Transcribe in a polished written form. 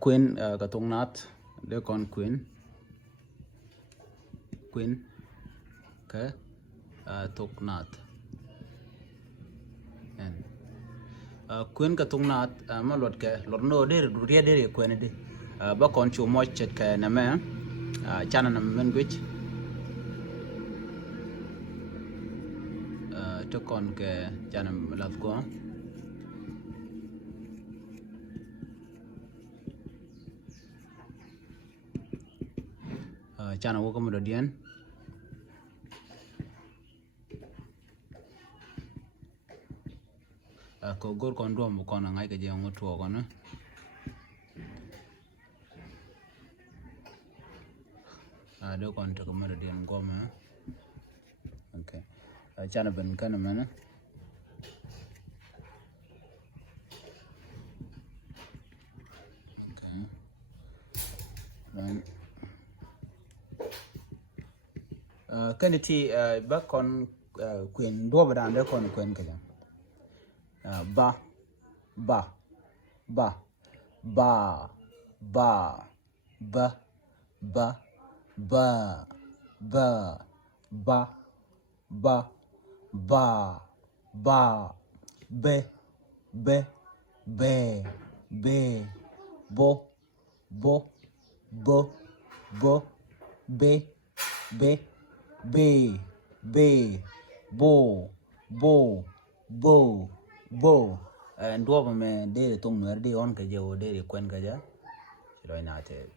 queen katung nat de kon queen ke tuk nat en queen katung nat ma lot ke lor no de ria de queen de ba kon chu mo chet ke na me chana na men gwich to kon ke chana lat ko chana wo ko mo dien ko gor kon do mo kon ngai ke je ngo to ko na do kon to ko mo dien ko ma okay chana ben kana mana okay then kaniti ba kon queen do ba dan de kon queen ke ba ba ba ba ba ba ba ba ba ba ba ba ba be be be be bo bo bo bo be be be be bo bo bo bo and do me de tung no de on ke je o de kwen ka ja rồi na te